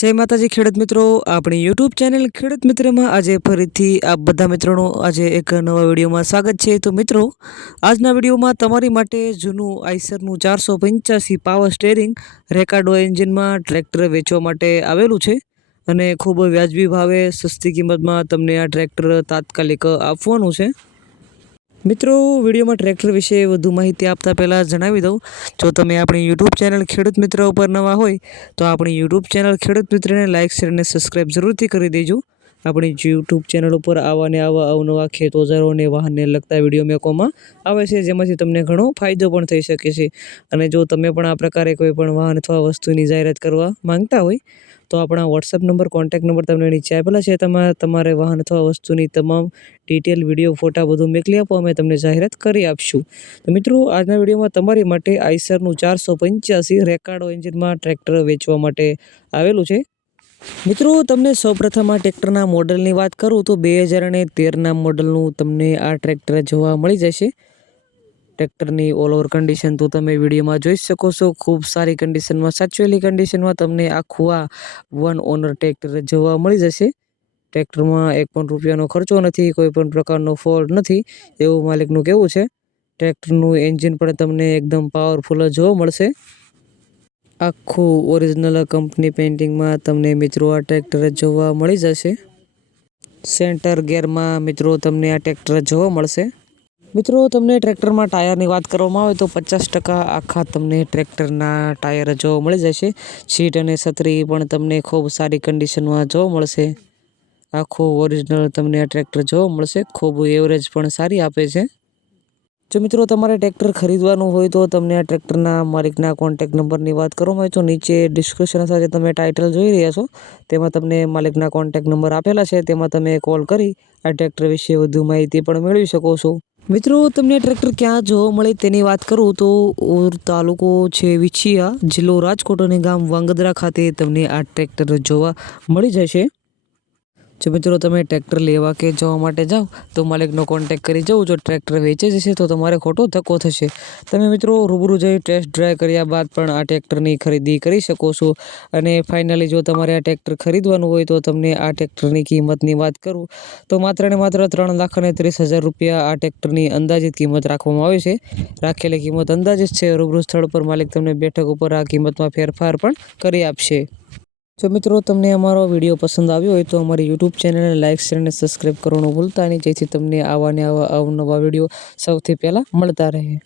જય માતાજી ખેડૂત મિત્રો. આપણી યુટ્યુબ ચેનલ ખેડૂત મિત્રમાં આજે ફરીથી આપ બધા મિત્રોનું આજે એક નવા વિડીયોમાં સ્વાગત છે. તો મિત્રો, આજના વિડીયોમાં તમારી માટે જૂનું આઈસરનું ચારસો પંચ્યાસી પાવર સ્ટેરિંગ રેકાર્ડો એન્જિનમાં ટ્રેક્ટર વેચવા માટે આવેલું છે અને ખૂબ વ્યાજબી ભાવે સસ્તી કિંમતમાં તમને આ ટ્રેક્ટર તાત્કાલિક આપવાનું છે. મિત્રો, વિડીયોમાં ટ્રેક્ટર વિશે વધુ માહિતી આપતા પહેલાં જણાવી દઉં. જો તમે આપણી યુટ્યુબ ચેનલ ખેડૂત મિત્ર ઉપર નવા હોય, તો આપણી યુટ્યુબ ચેનલ ખેડૂત મિત્રને લાઇક શેર અને સબસ્ક્રાઈબ જરૂરથી કરી દેજો. આપણી યુટ્યુબ ચેનલ ઉપર આવા ને આવા અવનવા ખેત અને વાહનને લગતા વીડિયો મેકોમાં આવે છે, જેમાંથી તમને ઘણો ફાયદો પણ થઈ શકે છે. અને જો તમે પણ આ પ્રકારે કોઈ પણ વાહન અથવા વસ્તુની જાહેરાત કરવા માંગતા હોય તો આપણા વોટ્સઅપ નંબર કોન્ટેક્ટ નંબર તમને નીચે આપેલા છે. તમારે તમારે વાહન અથવા વસ્તુની તમામ ડિટેલ વીડિયો ફોટા બધું મોકલી આપો. અમે તમને જાહેરાત કરી આપશું. તો મિત્રો, આજના વિડીયોમાં તમારી માટે આઈસરનું ચારસો પંચ્યાસી રેકાર્ડો એન્જિનમાં ટ્રેક્ટર વેચવા માટે આવેલું છે. મિત્રો, તમને સૌપ્રથમ આ ટ્રેક્ટરના મોડલની વાત કરું તો બે હજાર અને તેરના મોડલનું તમને આ ટ્રેક્ટર જોવા મળી જશે. ટ્રેક્ટરની ઓલ ઓવર કન્ડિશન તો તમે વિડીયોમાં જોઈ શકો છો. ખૂબ સારી કન્ડિશનમાં સાચવેલી કન્ડિશનમાં તમને આખું આ વન ઓનર ટ્રેક્ટર જોવા મળી જશે. ટ્રેક્ટરમાં એક પણ રૂપિયાનો ખર્ચો નથી, કોઈ પણ પ્રકારનો ફોલ્ટ નથી. એવું માલિકનું કહેવું છે? ટ્રેક્ટરનું એન્જિન પણ તમને એકદમ પાવરફુલ જોવા મળશે. આખું ઓરિજિનલ કંપની પેઇન્ટિંગમાં તમને મિત્રો આ ટ્રેક્ટર જોવા મળી જશે. સેન્ટર ગેરમાં મિત્રો તમને આ ટ્રેક્ટર જોવા મળશે. મિત્રો, તમને ટ્રેક્ટરમાં ટાયરની વાત કરવામાં આવે તો પચાસ ટકા આખા તમને ટ્રેક્ટરના ટાયર જોવા મળી જશે. સીટ અને છત્રી પણ તમને ખૂબ સારી કન્ડિશનમાં જોવા મળશે. આખું ઓરિજિનલ તમને આ ટ્રેક્ટર જોવા મળશે. ખૂબ એવરેજ પણ સારી આપે છે. જો મિત્રો તમારે ટ્રેક્ટર ખરીદવાનું હોય તો તમને આ ટ્રેક્ટરના માલિકના કોન્ટેક્ટ નંબરની વાત કરવામાં આવે તો નીચે ડિસ્ક્રિપ્શન સાથે તમે ટાઇટલ જોઈ રહ્યા છો. તેમાં તમને માલિકના કોન્ટેક્ટ નંબર આપેલા છે. તેમાં તમે કોલ કરી આ ટ્રેક્ટર વિશે વધુ માહિતી પણ મેળવી શકો છો. મિત્રો, તમને ટ્રેક્ટર ક્યાં જોવા મળે તેની વાત કરું તો તાલુકો છે વિછિયા, જિલ્લો રાજકોટ અને ગામ વાંગદરા ખાતે તમને આ ટ્રેક્ટર જોવા મળી જશે. જો મિત્રો તમે ટ્રેક્ટર લેવા કે જવા માટે જાઓ, તો માલિકનો કોન્ટેક્ટ કરી જાઓ. જો ટ્રેક્ટર વેચે જશે, તો તમારે ખોટો ધક્કો થશે. તમે મિત્રો રૂબરૂ જઈ ટેસ્ટ ડ્રાઈવ કર્યા બાદ પણ આ ટ્રેક્ટરની ખરીદી કરી શકો છો. અને ફાઇનલી જો તમારે આ ટ્રેક્ટર ખરીદવાનું હોય, તો તમને આ ટ્રેક્ટરની કિંમતની વાત કરું. તો માત્ર ને માત્ર ત્રણ લાખ અને ત્રીસ હજાર રૂપિયા આ ટ્રેક્ટરની અંદાજિત કિંમત રાખવામાં આવે છે. રાખેલી કિંમત અંદાજિત છે. રૂબરૂ સ્થળ પર માલિક તમને બેઠક ઉપર આ કિંમતમાં ફેરફાર પણ કરી આપશે. જો મિત્રો તમને અમારો વીડિયો પસંદ આવ્યો હોય તો અમારી યુટ્યુબ ચેનલને લાઇક શેર અને સબસ્ક્રાઈબ કરવાનું ભૂલતા નહીં. જેથી તમને આવા ને આવા અવનવા વીડિયો સૌથી પહેલાં મળતા રહે.